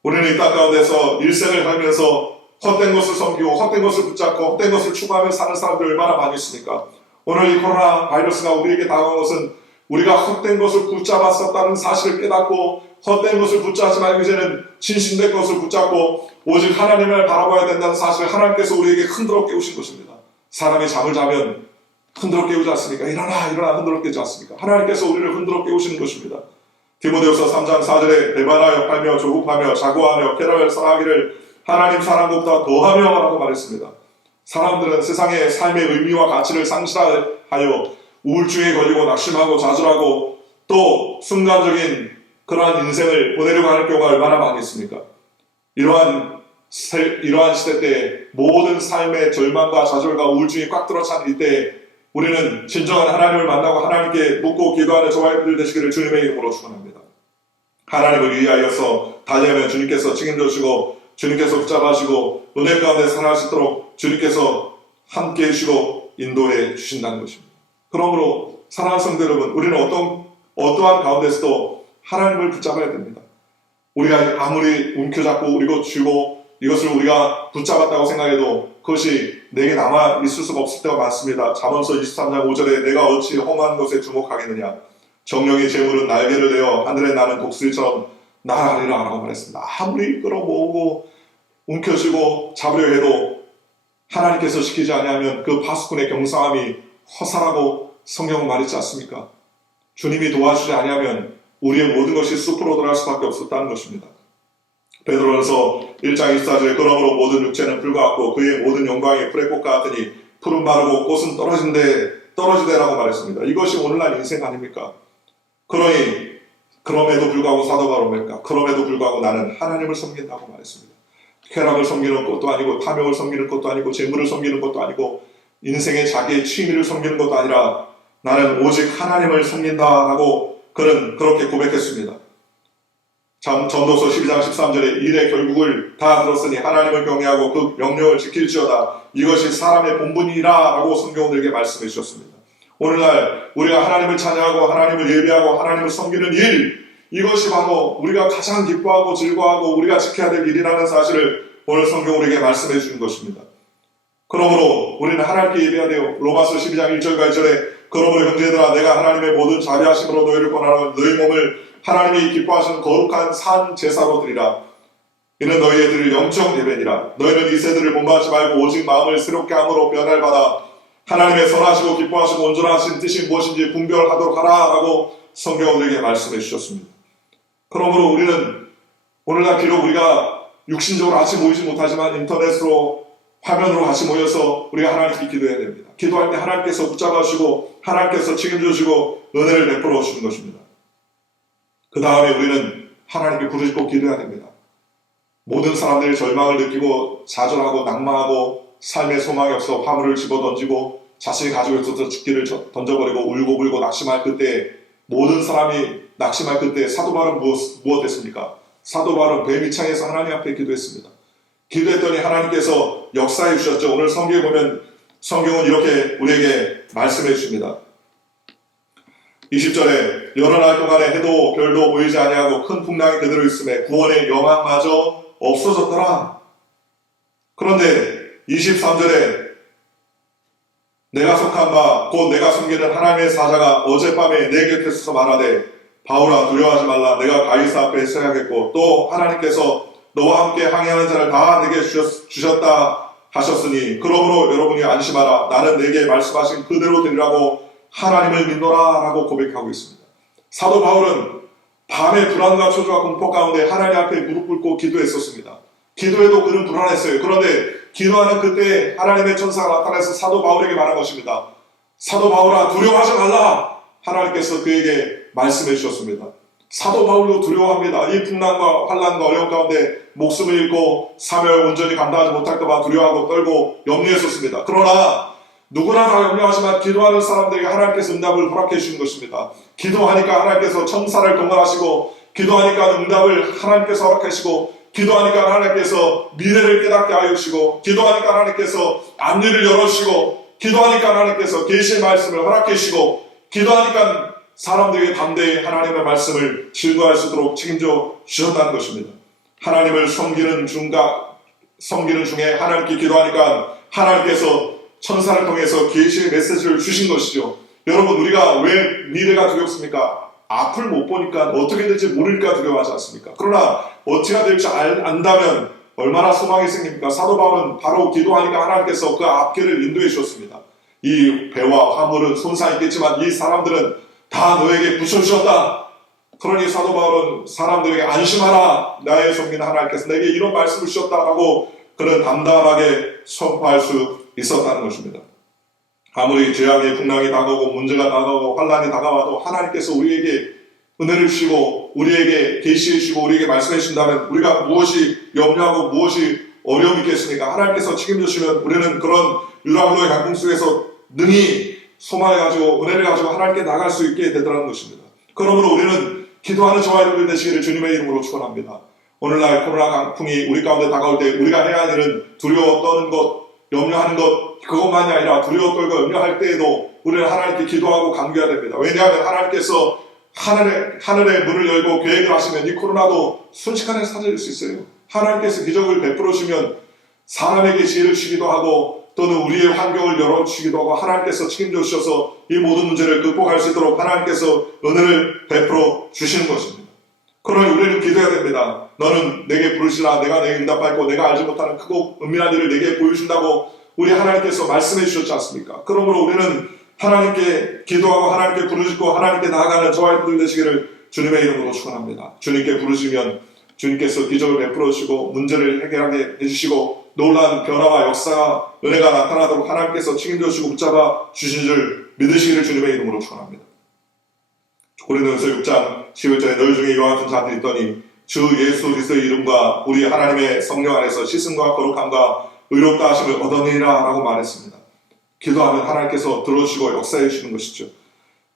우리는 이 땅 가운데서 일생을 살면서 헛된 것을 섬기고 헛된 것을 붙잡고 헛된 것을 추구하며 사는 사람들이 얼마나 많이 있습니까? 오늘 이 코로나 바이러스가 우리에게 다가온 것은 우리가 헛된 것을 붙잡았었다는 사실을 깨닫고 헛된 것을 붙잡지 말고 이제는 진실된 것을 붙잡고 오직 하나님을 바라봐야 된다는 사실을 하나님께서 우리에게 흔들어 깨우신 것입니다. 사람이 잠을 자면 흔들어 깨우지 않습니까? 일어나 흔들어 깨우지 않습니까? 하나님께서 우리를 흔들어 깨우시는 것입니다. 디모데후서 3장 4절에 배반하여 팔며 조급하며 자고하며 쾌락을 쌓아하기를 하나님 사랑보다 더하며 라고 말했습니다. 사람들은 세상의 삶의 의미와 가치를 상실하여 우울증에 걸리고 낙심하고 좌절하고 또 순간적인 그러한 인생을 보내려고 하는 경우가 얼마나 많이 있습니까? 이러한 시대 때에 모든 삶의 절망과 좌절과 우울증이 꽉 들어찬 이때에 우리는 진정한 하나님을 만나고 하나님께 묻고 기도하는 저와 여러분들 되시기를 주님의 이름으로 축원합니다. 하나님을 위하여서 달려면 주님께서 책임져 주시고 주님께서 붙잡아주시고 은혜 가운데 살아갈 수 있도록 주님께서 함께 해주시고 인도해 주신다는 것입니다. 그러므로 사랑하는 성도 여러분, 우리는 어떠한 가운데서도 하나님을 붙잡아야 됩니다. 우리가 아무리 움켜잡고 우리고 쥐고 이것을 우리가 붙잡았다고 생각해도 그것이 내게 남아 있을 수가 없을 때가 많습니다. 잠언서 23장 5절에 내가 어찌 험한 것에 주목하겠느냐. 정령의 재물은 날개를 내어 하늘에 나는 독수리처럼 날아가리라 라고 말했습니다. 아무리 끌어모으고 움켜쥐고 잡으려 해도 하나님께서 시키지 아니하면 그 파수꾼의 경상함이 허사라고 성경은 말했지 않습니까? 주님이 도와주지 아니하면 우리의 모든 것이 숲으로 돌아갈 수밖에 없었다는 것입니다. 베드로전서 1장 24절에 그러므로 모든 육체는 풀과 같고 그의 모든 영광이 풀의 꽃과 같으니 풀은 마르고 꽃은 떨어지되라고 말했습니다. 이것이 오늘날 인생 아닙니까? 그러니 그럼에도 불구하고 사도 바울입니까? 그럼에도 불구하고 나는 하나님을 섬긴다고 말했습니다. 쾌락을 섬기는 것도 아니고 탐욕을 섬기는 것도 아니고 재물을 섬기는 것도 아니고 인생의 자기의 취미를 섬기는 것도 아니라 나는 오직 하나님을 섬긴다라고 그는 그렇게 고백했습니다. 전도서 12장 13절에 일의 결국을 다 들었으니 하나님을 경외하고 그 명령을 지킬지어다. 이것이 사람의 본분이라 라고 성경은 우리에게 말씀해 주셨습니다. 오늘날 우리가 하나님을 찬양하고 하나님을 예배하고 하나님을 섬기는 일, 이것이 바로 우리가 가장 기뻐하고 즐거워하고 우리가 지켜야 될 일이라는 사실을 오늘 성경 우리에게 말씀해 주는 것입니다. 그러므로 우리는 하나님께 예배해야 돼요. 로마서 12장 1절과 2절에 그러므로 형제들아 내가 하나님의 모든 자비하심으로 너희를 권하노니 너희 몸을 하나님이 기뻐하시는 거룩한 산 제사로 드리라. 이는 너희의 드릴 영적 예배니라. 너희는 이 세대를 본받지 말고 오직 마음을 새롭게 함으로 변화를 받아 하나님의 선하시고 기뻐하시고 온전하신 뜻이 무엇인지 분별하도록 하라 라고 성경은 우리에게 말씀해 주셨습니다. 그러므로 우리는 오늘날 비록 우리가 육신적으로 같이 모이지 못하지만 인터넷으로 화면으로 같이 모여서 우리가 하나님께 기도해야 됩니다. 기도할 때 하나님께서 붙잡아 주시고 하나님께서 책임져 주시고 은혜를 베풀어 주시는 것입니다. 그 다음에 우리는 하나님께 부르짖고 기도해야 됩니다. 모든 사람들이 절망을 느끼고 좌절하고 낙망하고 삶의 소망이 없어 화물을 집어던지고 자신이 가지고 있어서 죽기를 던져버리고 울고불고 낙심할 그때 모든 사람이 낙심할 그때 사도 바울은 무엇 했습니까? 사도 바울은 뱀 위창에서 하나님 앞에 기도했습니다. 기도했더니 하나님께서 역사해 주셨죠. 오늘 성경에 보면 성경은 이렇게 우리에게 말씀해 주십니다. 20절에 여러 날 동안에 해도 별도 보이지 아니하고 큰 풍랑이 그대로 있음에 구원의 영광마저 없어졌더라. 그런데 23절에 내가 속한 바 곧 내가 섬기는 하나님의 사자가 어젯밤에 내 곁에 서서 말하되 바울아 두려워하지 말라. 내가 가이사 앞에 서야겠고 또 하나님께서 너와 함께 항해하는 자를 다 내게 주셨다 하셨으니 그러므로 여러분이 안심하라. 나는 내게 말씀하신 그대로 되리라고 하나님을 믿노라 라고 고백하고 있습니다. 사도 바울은 밤의 불안과 초조와 공포 가운데 하나님 앞에 무릎 꿇고 기도했었습니다. 기도해도 그는 불안했어요. 그런데 기도하는 그때 하나님의 천사가 나타나서 사도 바울에게 말한 것입니다. 사도 바울아 두려워하지 말라. 하나님께서 그에게 말씀해 주셨습니다. 사도 바울도 두려워합니다. 이 풍랑과 환난과 어려움 가운데 목숨을 잃고 사명을 온전히 감당하지 못할까 봐 두려워하고 떨고 염려했었습니다. 그러나 누구나 다 염려하지만 기도하는 사람들에게 하나님께서 응답을 허락해 주신 것입니다. 기도하니까 하나님께서 천사를 동원하시고 기도하니까 응답을 하나님께서 허락하시고 기도하니까 하나님께서 미래를 깨닫게 하여 주시고 기도하니까 하나님께서 앞니를 열어주시고 기도하니까 하나님께서 계시의 말씀을 허락해 주시고 기도하니까 사람들에게 담대히 하나님의 말씀을 증거할 수 있도록 책임져 주셨다는 것입니다. 하나님을 섬기는 중에 하나님께 기도하니까 하나님께서 천사를 통해서 계시의 메시지를 주신 것이죠. 여러분 우리가 왜 미래가 두렵습니까? 앞을 못 보니까 어떻게 될지 모르니까 두려워하지 않습니까? 그러나 어찌가 될지 안다면 얼마나 소망이 생깁니까? 사도 바울은 바로 기도하니까 하나님께서 그 앞길을 인도해 주셨습니다. 이 배와 화물은 손상이 있겠지만 이 사람들은 다 너에게 붙여주셨다. 그러니 사도 바울은 사람들에게 안심하라. 나의 섬기는 하나님께서 내게 이런 말씀을 주셨다라고 그는 담담하게 선포할 수 있었다는 것입니다. 아무리 죄악의 풍랑이 다가오고 문제가 다가오고 환난이 다가와도 하나님께서 우리에게 은혜를 주시고 우리에게 계시해 주시고 우리에게 말씀해 주신다면 우리가 무엇이 염려하고 무엇이 어려움이 있겠습니까? 하나님께서 책임져 주시면 우리는 그런 유라굴로의 강풍 속에서 능히 소망을 가지고 은혜를 가지고 하나님께 나갈 수 있게 되더라는 것입니다. 그러므로 우리는 기도하는 저와 여러분들 되시기를 주님의 이름으로 축원합니다. 오늘날 코로나 강풍이 우리 가운데 다가올 때 우리가 해야 할 일은 두려워 떠는 것, 염려하는 것 그것만이 아니라 두려워 떨고 염려할 때에도 우리는 하나님께 기도하고 간구해야 됩니다. 왜냐하면 하나님께서 하늘의 문을 열고 계획을 하시면 이 코로나도 순식간에 사라질 수 있어요. 하나님께서 기적을 베풀어 주시면 사람에게 지혜를 주기도 하고 또는 우리의 환경을 열어주시기도 하고 하나님께서 책임져 주셔서 이 모든 문제를 극복할 수 있도록 하나님께서 은혜를 베풀어 주시는 것입니다. 그러나 우리는 기도해야 됩니다. 너는 내게 부르시라. 내가 내게 응답하고 내가 알지 못하는 크고 은밀한 일을 내게 보여준다고 우리 하나님께서 말씀해 주셨지 않습니까? 그러므로 우리는 하나님께 기도하고 하나님께 부르짖고 하나님께 나아가는 저와 여러분들 되시기를 주님의 이름으로 축원합니다. 주님께 부르시면 주님께서 기적을 베풀어 주시고 문제를 해결하게 해주시고 놀라운 변화와 역사가 은혜가 나타나도록 하나님께서 책임져 주시고 붙잡아 주신 줄 믿으시기를 주님의 이름으로 축원합니다. 고린도전서 6장 11절에 너희 중에 이와 같은 자들이 있더니 주 예수 그리스도의 이름과 우리 하나님의 성령 안에서 씻음과 거룩함과 의롭다 하심을 얻으니라 라고 말했습니다. 기도하면 하나님께서 들어주시고 역사해 주시는 것이죠.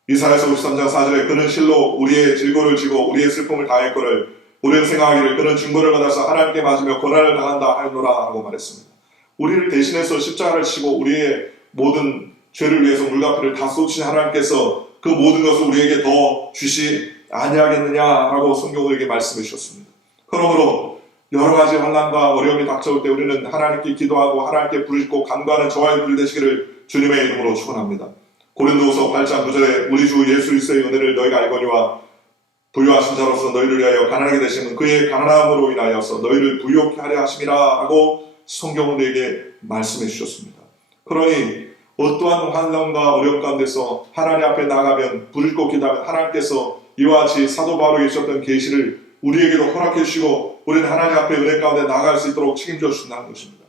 이사야서 53장 4절에 그는 실로 우리의 질고를 지고 우리의 슬픔을 당했거늘 우리는 생각하기를 그는 증거를 받아서 하나님께 맞으며 고난을 당한다 하였노라 라고 말했습니다. 우리를 대신해서 십자가를 치고 우리의 모든 죄를 위해서 물값을 다 쏟으신 하나님께서 그 모든 것을 우리에게 더 주시 아니하겠느냐라고 성경은 우리에게 말씀해 주셨습니다. 그러므로 여러 가지 환난과 어려움이 닥쳐올 때 우리는 하나님께 기도하고 하나님께 부르짖고 간구하는 저와 여러분들 되시기를 주님의 이름으로 축원합니다. 고린도후서 8장 9절에 우리 주 예수 그리스도의 은혜를 너희가 알거니와 부유하신 자로서 너희를 위하여 가난하게 되시는 그의 가난함으로 인하여서 너희를 부유케 하려 하심이라 라고 성경은 우리에게 말씀해 주셨습니다. 그러니 어떠한 환난과 어려움 가운데서 하나님 앞에 나가면 부르짖고 기도하면 하나님께서 이와 같이 사도 바울에게 주셨던 계시를 우리에게도 허락해 주시고 우리는 하나님 앞에 은혜 가운데 나아갈 수 있도록 책임져 주신다는 것입니다.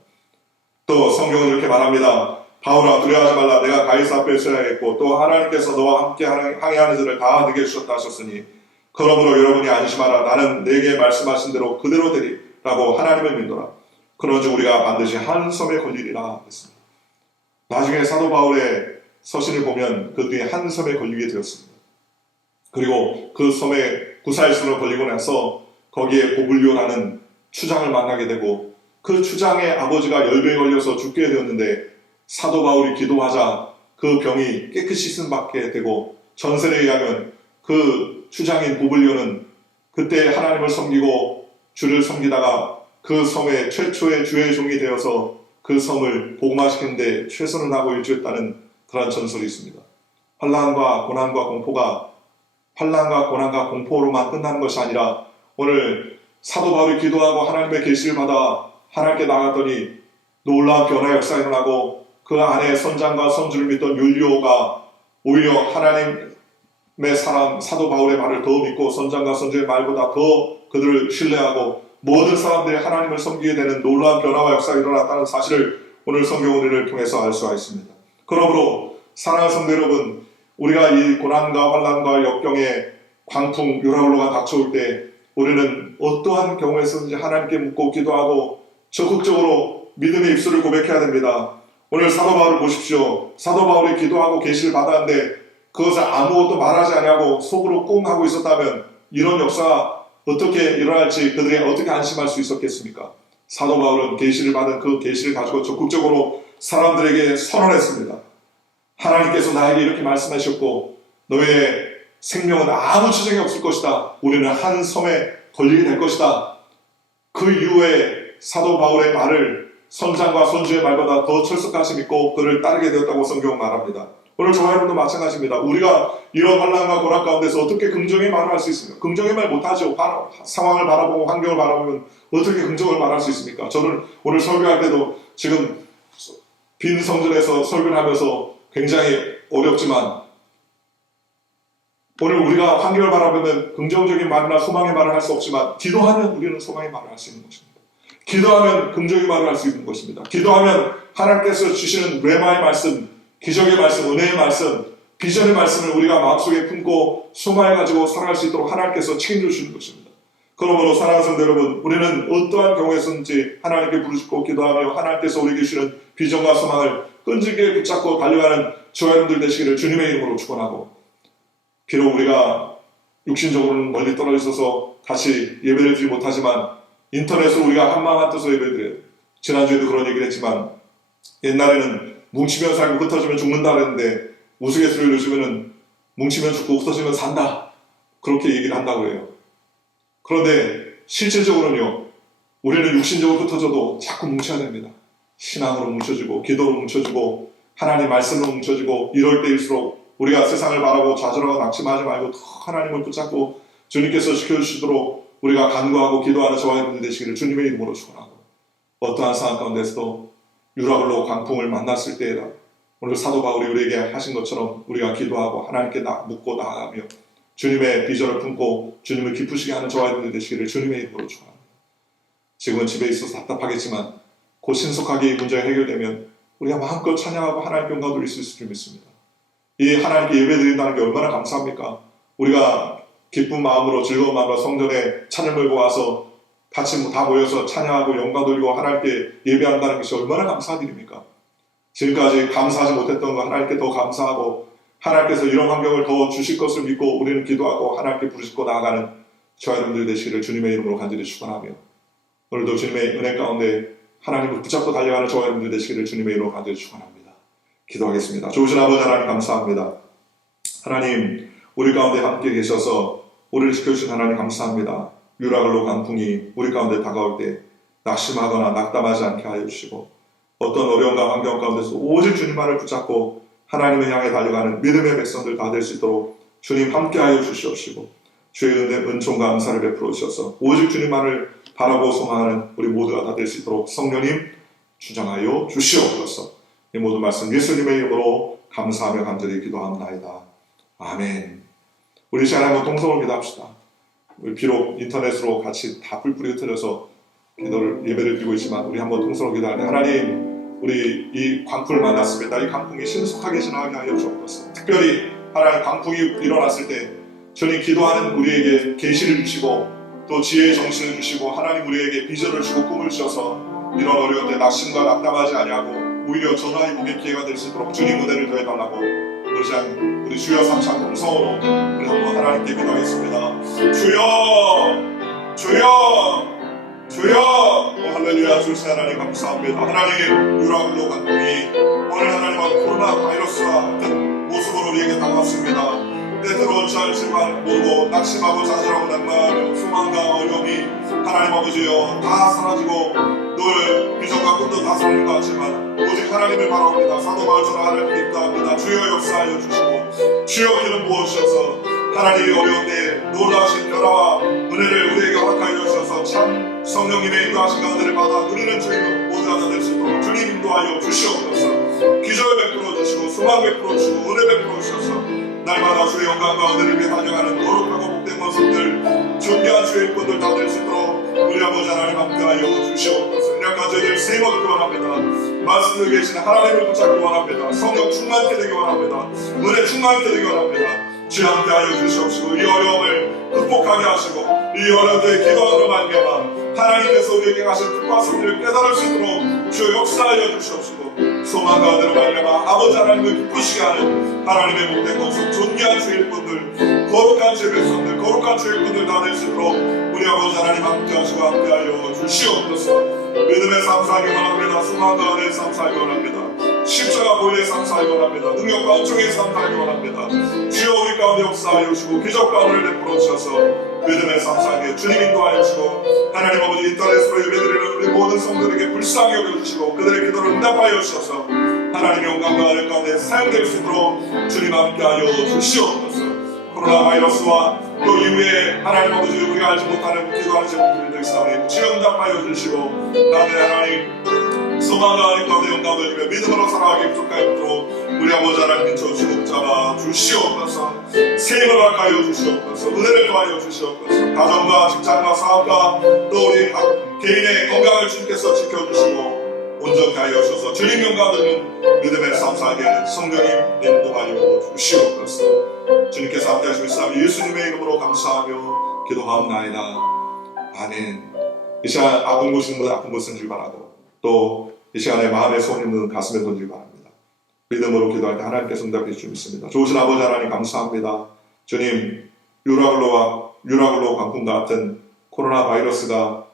또 성경은 이렇게 말합니다. 바울아 두려워하지 말라. 내가 가이사 앞에 서야겠고 또 하나님께서 너와 함께 항해하는 자를 다 너게 주셨다 하셨으니 그러므로 여러분이 안심하라. 나는 내게 말씀하신 대로 그대로 되리라고 하나님을 믿노라. 그런즉 우리가 반드시 한 섬에 걸리리라 했습니다. 나중에 사도 바울의 서신을 보면 그 뒤에 한 섬에 걸리게 되었습니다. 그리고 그 섬에 구사일선으로 걸리고 나서 거기에 보블리오라는 추장을 만나게 되고 그 추장의 아버지가 열병에 걸려서 죽게 되었는데 사도 바울이 기도하자 그 병이 깨끗이 씻음받게 되고 전설에 의하면 그 추장인 보블리오는 그때 하나님을 섬기고 주를 섬기다가 그 섬의 최초의 주의 종이 되어서 그 섬을 복음화시키는데 최선을 다하고 일주했다는 그런 전설이 있습니다. 환난과 고난과 공포가 환난과 고난과 공포로만 끝나는 것이 아니라 오늘 사도 바울이 기도하고 하나님의 계시를 받아 하나님께 나갔더니 놀라운 변화 역사가 일어나고 그 안에 선장과 선주를 믿던 율리오가 오히려 하나님의 사람 사도 바울의 말을 더 믿고 선장과 선주의 말보다 더 그들을 신뢰하고 모든 사람들이 하나님을 섬기게 되는 놀라운 변화와 역사가 일어났다는 사실을 오늘 성경 우리를 통해서 알 수가 있습니다. 그러므로 사랑하는 성도 여러분, 우리가 이 고난과 환난과 역경의 광풍 유라울로가 닥쳐올 때 우리는 어떠한 경우에서든지 하나님께 묻고 기도하고 적극적으로 믿음의 입술을 고백해야 됩니다. 오늘 사도 바울을 보십시오. 사도 바울이 기도하고 계시를 받았는데 그것을 아무것도 말하지 아니하고 속으로 꿍 하고 있었다면 이런 역사가 어떻게 일어날지 그들이 어떻게 안심할 수 있었겠습니까? 사도 바울은 계시를 받은 그 계시를 가지고 적극적으로 사람들에게 선언했습니다. 하나님께서 나에게 이렇게 말씀하셨고 너의 생명은 아무 지장이 없을 것이다. 우리는 한 섬에 걸리게 될 것이다. 그 이후에 사도 바울의 말을 선장과 선주의 말보다 더 철석같이 믿고 그를 따르게 되었다고 성경은 말합니다. 오늘 저와 여러분도 마찬가지입니다. 우리가 이런 환난과 고난 가운데서 어떻게 긍정의 말을 할 수 있습니까? 긍정의 말 못하죠. 상황을 바라보고 환경을 바라보면 어떻게 긍정을 말할 수 있습니까? 저는 오늘 설교할 때도 지금 빈 성전에서 설교를 하면서 굉장히 어렵지만 오늘 우리가 환경을 바라보면 긍정적인 말이나 소망의 말을 할 수 없지만 기도하면 우리는 소망의 말을 할 수 있는 것입니다. 기도하면 긍정의 말을 할 수 있는 것입니다. 기도하면 하나님께서 주시는 레마의 말씀, 기적의 말씀, 은혜의 말씀, 비전의 말씀을 우리가 마음속에 품고 소망해가지고 살아갈 수 있도록 하나님께서 책임져 주시는 것입니다. 그러므로 사랑하는 성도 여러분, 우리는 어떠한 경우에서든지 하나님께 부르짖고 기도하며 하나님께서 우리에게 주시는 비전과 소망을 끈질기게 붙잡고 달려가는 저와 여러분들 되시기를 주님의 이름으로 축원하고, 비록 우리가 육신적으로는 멀리 떨어져 있어서 같이 예배를 드리지 못하지만 인터넷으로 우리가 한마음 한뜻으로 예배드려요. 지난주에도 그런 얘기를 했지만 옛날에는 뭉치면 살고 흩어지면 죽는다 그랬는데 우스갯소리를 요즘에는 뭉치면 죽고 흩어지면 산다 그렇게 얘기를 한다고 해요. 그런데 실질적으로는요, 우리는 육신적으로 흩어져도 자꾸 뭉쳐야 됩니다. 신앙으로 뭉쳐지고 기도로 뭉쳐지고 하나님 말씀으로 뭉쳐지고 이럴 때일수록 우리가 세상을 바라고 좌절하고 낙심하지 말고 더 하나님을 붙잡고 주님께서 지켜주시도록 우리가 간구하고 기도하는 저와 여러분들 되시기를 주님의 이름으로 축원하고, 어떠한 상황 가운데서도 유라굴로 광풍을 만났을 때에다 오늘 사도 바울이 우리에게 하신 것처럼 우리가 기도하고 하나님께 묻고 나아가며 주님의 비전을 품고 주님을 기쁘시게 하는 저와 여러분들 되시기를 주님의 이름으로 축원합니다. 지금은 집에 있어서 답답하겠지만 곧 신속하게 이 문제가 해결되면 우리가 마음껏 찬양하고 하나님께 영광 돌릴 수 있을 줄 믿습니다. 이 하나님께 예배드린다는 게 얼마나 감사합니까? 우리가 기쁜 마음으로 즐거운 마음으로 성전에 찬을 몰고 와서 같이 다 모여서 찬양하고 영광 돌리고 하나님께 예배한다는 것이 얼마나 감사한 일입니까? 지금까지 감사하지 못했던 거 하나님께 더 감사하고 하나님께서 이런 환경을 더 주실 것을 믿고 우리는 기도하고 하나님께 부르짖고 나아가는 저와 여러분들 되시기를 주님의 이름으로 간절히 축원하며, 오늘도 주님의 은혜 가운데 하나님을 붙잡고 달려가는 저와 여러분들 되시기를 주님의 이름으로 간절히 축원합니다. 기도하겠습니다. 좋으신 아버지 하나님 감사합니다. 하나님 우리 가운데 함께 계셔서 우리를 지켜주신 하나님 감사합니다. 유라굴로 강풍이 우리 가운데 다가올 때 낙심하거나 낙담하지 않게 하여 주시고 어떤 어려움과 환경 가운데서 오직 주님만을 붙잡고 하나님을 향해 달려가는 믿음의 백성들 다 될 수 있도록 주님 함께하여 주시옵시고 주의 은혜 은총과 감사를 베풀어 주셔서 오직 주님만을 바라고 소망하는 우리 모두가 다 될 수 있도록 성령님 주장하여 주시옵소서. 이 모든 말씀 예수님의 이름으로 감사하며 간절히 기도합니다. 아멘. 우리 시간에 한번 통성을 기도합시다. 우리 비록 인터넷으로 같이 다 뿔뿔이 흩어져서 기도를 예배를 드리고 있지만 우리 한번 통성을 기도할 때, 하나님 우리 이 광풍을 만났습니다. 이 광풍이 신속하게 지나가게 하여 주옵소서. 특별히 하나님 광풍이 일어났을 때 주님 기도하는 우리에게 계시를 주시고 또 지혜의 정신을 주시고 하나님 우리에게 비전을 주고 꿈을 주셔서 이런 어려운 때 낙심과 낙담하지 아니하고 오히려 전화위복의 기회가 될 수 있도록 주님 은혜를 더해달라고 우리 주여 삼창 동성으로 우리 한번 하나님께 기도하겠습니다. 주여 주여 주여. 할렐루야. 주신 하나님 감사합니다. 하나님 유라굴로 광풍이 오늘 하나님은 코로나 바이러스와 같은 모습으로 우리에게 다가왔습니다. 때때로 어찌할지만 모르고 낙심하고 좌절하고 낙마하며 소망과 어려움이 하나님 아버지여 다 사라지고 늘 비전과 꿈도 다 사라진 것 같지만 오직 하나님을 바라옵니다. 사도 바울처럼 하나님께 기도합니다. 주여 역사하여 주시고 주여 기름 부어주셔서 하나님이 어려운 때 놀라우신 변화와 은혜를 우리에게 허락하여 주셔서 참 성령님의 인도하신 은혜를 받아 누리는 주님 모두가 다 될 수 있도록 주님 인도하여 주시옵소서. 기적을 베풀어 주시고 소망 베풀어 주시고 은혜 베풀어 주셔서 날마다 주의 영광과 은혜를 위해 달려가는 거룩하고 복된 모습들 존귀한 주의 일꾼들 다 될 수 있도록 우리 아버지 하나님 함께하여 주시옵소서. 약간 저희들 세임하기 원합니다. 말씀을 계신 하나님을 붙잡기 원합니다. 성령 충만케 되기 원합니다. 은혜 충만케 되기 원합니다. 주여 함께하여 주시옵시고 이 어려움을 극복하게 하시고 이 어려움을 기도하는 말미암아 하나님께서 우리에게 하신 뜻과 섭리를 깨달을 수 있도록 주여 역사하여 주시옵시고 소망과 은혜로 말미암아 아버지 하나님을 기쁘시게 하는 하나님의 복된 모습 존귀한 주의 일꾼들 거룩한 주의 백성들 거룩한 주의 일꾼들 다 될 수 있도록 우리 아버지 하나님 함께하시고 함께하여 주시옵소서. 믿음의 삶 살기 원합니다. 소망과 은혜의 삶 살기 원합니다. 십자가 보혈의 삶 살기 원합니다. 능력과 은총의 삶 살기 원합니다. 주여 우리 가운데 역사하여 주시고 기적과 은혜를 베풀어 주셔서 믿음의 삶 살게 주님 인도하여 주시고 하나님 아버지 인터넷으로 예배드리는 우리 모든 성도들에게 불쌍히 여겨주시고 그들의 기도를 응답하여 주셔서 하나님의 영광과 은혜 가운데 사용될 수 있도록 주님 함께하여 주시옵소서. 코로나 바이러스와 또 이후에 하나님 아버지 우리가 알지 못하는 기도하는 제목들을 사오니 주여 응답하여 주시고 나는 하나님 소망과 은혜 가운데 영광 돌리며 믿음으로 살아가기 부족하였도록 우리 아버지 하나님 인쳐주시고 붙잡아 주시옵소서. 세임을 허락하여 주시옵소서. 은혜를 더하여 주시옵소서. 가정과 직장과 사업과 또 우리 각 개인의 건강을 주님께서 지켜주시고 온전케 하여 주셔서 주님 영광 돌리는 믿음의 삶 살게 하는 성령님 인도하여 주시옵소서. 주님께서 함께하시고 있사오니 예수님의 이름으로 감사하며 기도하옵나이다. 아멘. 이 시간 아픈 곳인 분은 아픈 곳을 줄 바라고 또 이 시간에 마음의 소원 있는 가슴에 던질 바랍니다. 믿음으로 기도할 때 하나님께서 응답해 주실 믿습니다. 좋으신 아버지 하나님 감사합니다. 주님 유라굴로 광풍과 같은 코로나 바이러스가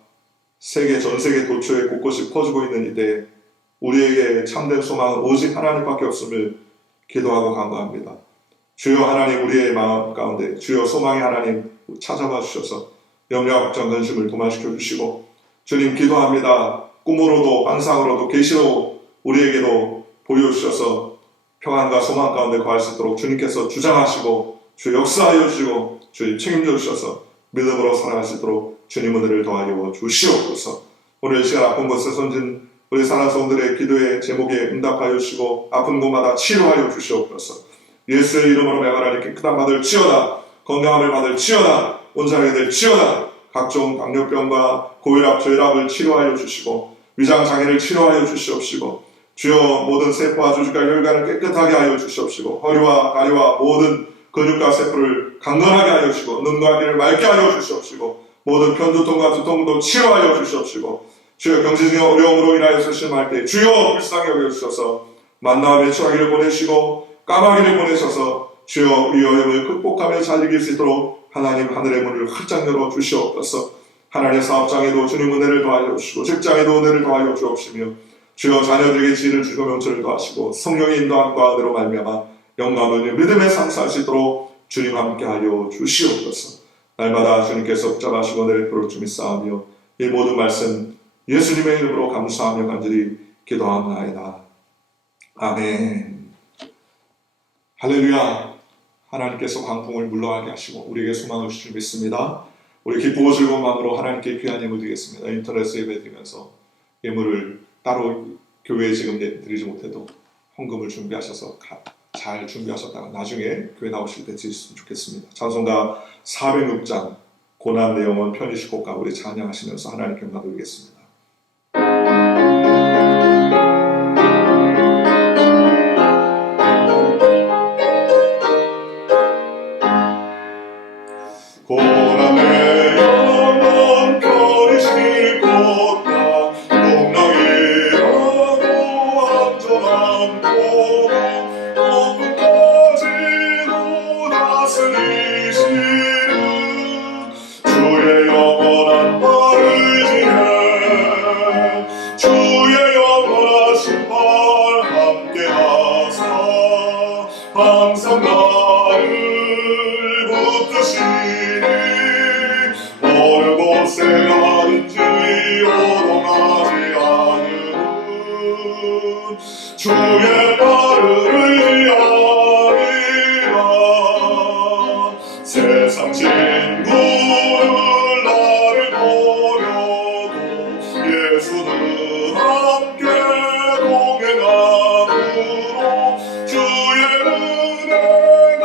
전 세계 도처에 곳곳이 퍼지고 있는 이때 우리에게 참된 소망은 오직 하나님밖에 없음을 기도하고 간구합니다. 주여 하나님 우리의 마음 가운데 주여 소망의 하나님 찾아와 주셔서 염려와 걱정 근심을 도말시켜 주시고 주님 기도합니다. 꿈으로도 환상으로도 계시로 우리에게도 보여주셔서 평안과 소망 가운데 거할 수 있도록 주님께서 주장하시고 주 역사하여 주시고 주님 책임져 주셔서 믿음으로 살아갈 수 있도록 주님 은혜를 더하여 주시옵소서. 오늘 이 시간 아픈 곳에 손진 우리 사랑하는 성들의 기도의 제목에 응답하여 주시고 아픈 곳마다 치료하여 주시옵소서. 예수의 이름으로 명하나니 깨끗한 받을 치어다, 건강함을 받을 치어다, 온전하게 될 치어다. 각종 당뇨병과 고혈압, 저혈압을 치료하여 주시고 위장장애를 치료하여 주시옵시고 주여 모든 세포와 주주가 혈관을 깨끗하게 하여 주시옵시고 허리와 다리와 모든 근육과 세포를 강건하게 하여 주시고 눈과 귀를 맑게 하여 주시옵시고 모든 편두통과 두통도 치료하여 주시옵시고 주여 경제적인 어려움으로 인하여 설심할 때 주여 불쌍히 여겨주셔서 만나와 매출하기를 보내시고 까마귀를 보내셔서 주여 이 어려움을 극복하며 잘 이길 수 있도록 하나님 하늘의 문을 활짝 열어 주시옵소서. 하나님의 사업장에도 주님 은혜를 더하여 주시고 직장에도 은혜를 더하여 주옵시며 주여 자녀들에게 지혜를 주시고 명철을 더하시고 성령의 인도함과 은혜로 말미암아 영광을 믿음의 삶 살 수 있도록 주님 함께하여 주시옵소서. 날마다 주님께서 붙잡아시고 은혜를 베풀어 주님 쌓으며 이 모든 말씀 예수님의 이름으로 감사하며 간절히 기도합나이다. 아멘. 할렐루야. 하나님께서 광풍을 물러가게 하시고 우리에게 소망을 주실 믿습니다. 우리 기쁘고 즐거운 마음으로 하나님께 귀한 예물 드리겠습니다. 인터넷에 예배 드리면서 예물을 따로 교회에 지금 드리지 못해도 헌금을 준비하셔서 잘 준비하셨다가 나중에 교회 나오실 때 드리셨으면 좋겠습니다. 찬송가 406장 고난 내 영혼 편히시 곡과 우리 찬양하시면서 하나님께 영광 돌리겠습니다. 고난 내 영혼 편히시 곡과 동랑이라도 안전한 곳 어둠까지도 다스리시는 주의 영원한 발을 지내 주의 영원하신 발 함께하사 항상 나를 붙드시니 어느 곳에 가든지 요동하지 않는 주의 발을 의지하리라. 세상 친구들 나를 버려도 예수는 함께 동행함으로 주의 은혜가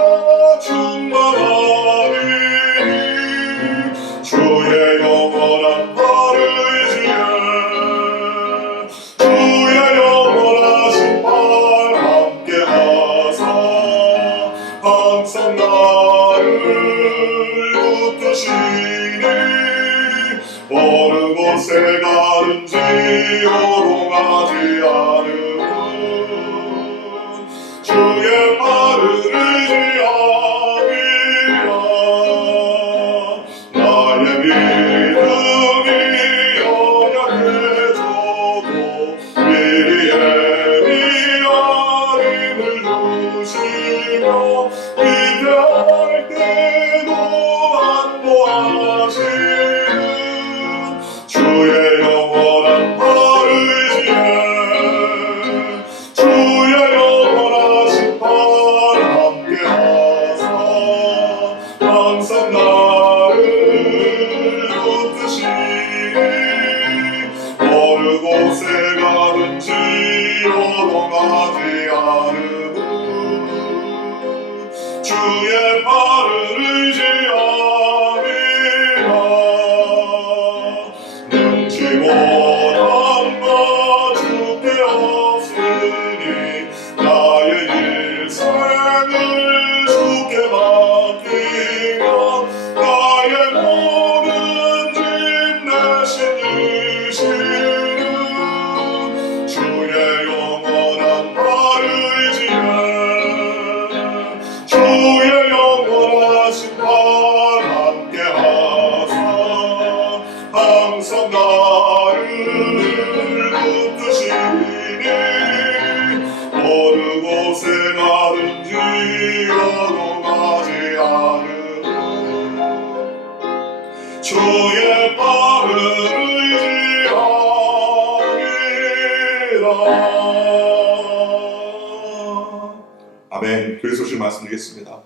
충만하리니 주의 영원한 발을 의지해 주의 영원하신 발 함께하사 항상 나를 붙드시니 어느 곳에 가든지 요동하지 않으면 주의 발을 의지함이라. 나의 믿음이 연약해져도 미리 예비한 힘을 주시며 위대할 때도 안보하시는 주의 영원한 발을 의지해 아멘. 교회 소식 말씀드리겠습니다.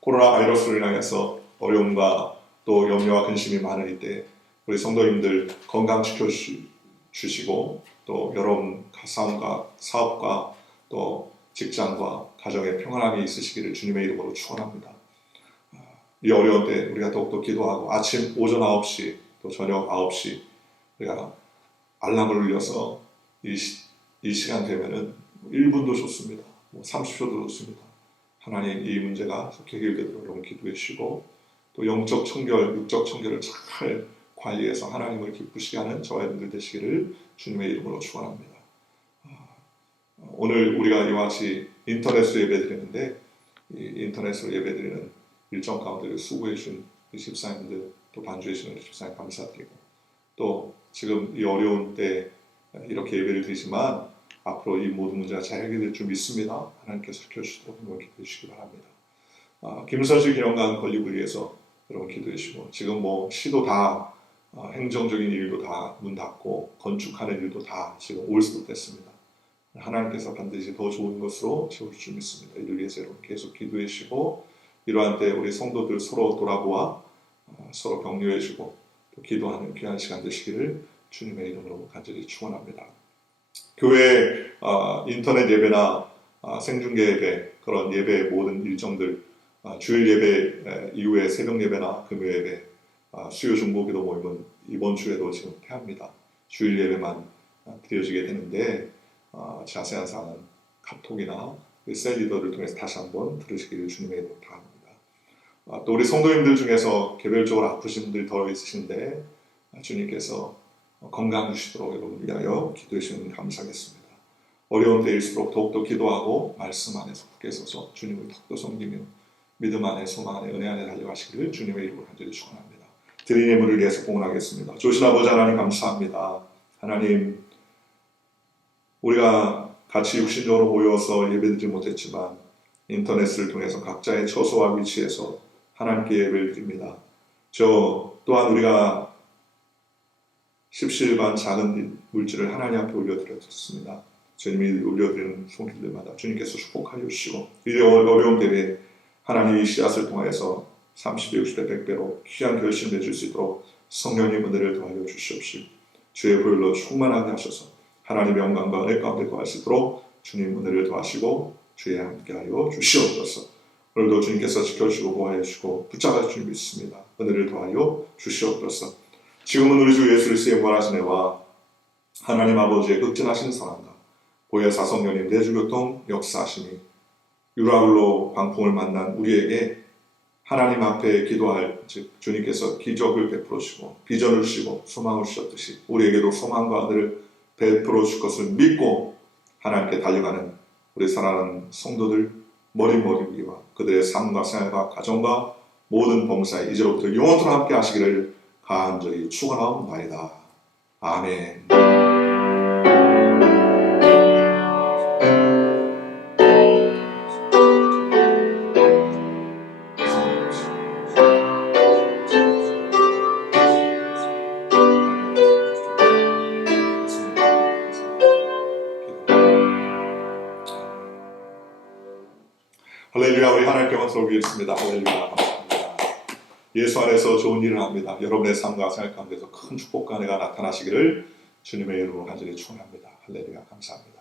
코로나 바이러스로 인하여서 어려움과 또 염려와 근심이 많은 이때 우리 성도님들 건강시켜 주시고 또 여러분 삶과 사업과 또 직장과 가정에 평안함이 있으시기를 주님의 이름으로 축원합니다. 이 어려운 때 우리가 더욱더 기도하고 아침 오전 9시 또 저녁 9시 우리가 알람을 울려서 이 시간 되면은 1분도 좋습니다. 30초도 좋습니다. 하나님 이 문제가 해결되도록 여러분 기도해 주시고 또 영적 청결, 육적 청결을 잘 관리해서 하나님을 기쁘시게 하는 저와 여러분들 되시기를 주님의 이름으로 축원합니다. 오늘 우리가 이와 같이 인터넷으로 예배드리는데 이 인터넷으로 예배드리는 일정 가운데 수고해 주신 집사님들 또 반주해 주시는 집사님 감사드리고 또 지금 이 어려운 때 이렇게 예배를 드리지만 앞으로 이 모든 문제가 잘 해결될 줄 믿습니다. 하나님께서 지켜주시도록 여러분 기도해 주시기 바랍니다. 김선실 기념관 건립을 위해서 여러분 기도해 주시고 지금 시도 다 행정적인 일도 다 문 닫고 건축하는 일도 다 지금 올 수도 됐습니다. 하나님께서 반드시 더 좋은 것으로 채워줄 줄 믿습니다. 이를 위해서 여러분 계속 기도해 주시고 이러한 때 우리 성도들 서로 돌아보아 서로 격려해 주고 또 기도하는 귀한 시간 되시기를 주님의 이름으로 간절히 축원합니다. 교회 인터넷 예배나 생중계 예배 그런 예배의 모든 일정들 주일 예배 이후에 새벽 예배나 금요 예배 수요 중보기도 모임은 이번 주에도 지금 폐합니다. 주일 예배만 드려지게 되는데 자세한 사항은 카톡이나 셀 리더를 통해서 다시 한번 들으시기를 주님의 이름으로 바랍니다. 또 우리 성도님들 중에서 개별적으로 아프신 분들이 더 있으신데 주님께서 건강 주시도록 여러분 위하여 기도해 주시면 감사하겠습니다. 어려운 때일수록 더욱더 기도하고 말씀 안에서 굳게 서서 주님을 더욱더 섬기며 믿음 안에 소망 안에 은혜 안에 달려가시기를 주님의 이름으로 간절히 축원합니다. 드린 예물을 위해서 공헌하겠습니다. 조신 아버지 하나님 감사합니다. 하나님 우리가 같이 육신적으로 모여서 예배드리지 못했지만 인터넷을 통해서 각자의 처소와 위치에서 하나님께 예배를 드립니다. 저 또한 우리가 십시일반 작은 물질을 하나님 앞에 올려드렸습니다. 주님이 올려드리는 손길들마다 주님께서 축복하여 주시고 이 어려운 때에 하나님이 씨앗을 통하여서 30배, 60배, 100배로 귀한 결실을 맺을 수 있도록 성령님 은혜를 더하여 주시옵시고 주의 보혈로 충만하게 하셔서 하나님의 영광과 은혜 가운데 거할 수 있도록 주님 은혜를 더하시고 주의 함께하여 주시옵소서. 오늘도 주님께서 지켜주시고 보호해 주시고 붙잡아 주님 믿습니다. 은혜를 더하여 주시옵소서. 지금은 우리 주 예수 그리스도의 무한하신 은혜와 하나님 아버지의 극진하신 사랑과 보혜사 성령님 내주교통 역사하심이 유라굴로 광풍을 만난 우리에게 하나님 앞에 기도할 즉 주님께서 기적을 베풀어 주시고 비전을 주시고 소망을 주셨듯이 우리에게도 소망과 은혜를 베풀어 줄 것을 믿고 하나님께 달려가는 우리 사랑하는 성도들 머리머리 위와 그들의 삶과 생활과 가정과 모든 범사에 이제로부터 영원토록 함께 하시기를 간절히 축원하옵나이다. 아멘. 할렐루야. 우리 하나님께 영광 돌리겠습니다. 할렐루야. 감사합니다. 예수 안에서 좋은 일을 합니다. 여러분의 삶과 생활 가운데서 큰 축복과 은혜가 나타나시기를 주님의 이름으로 간절히 축원합니다. 할렐루야. 감사합니다.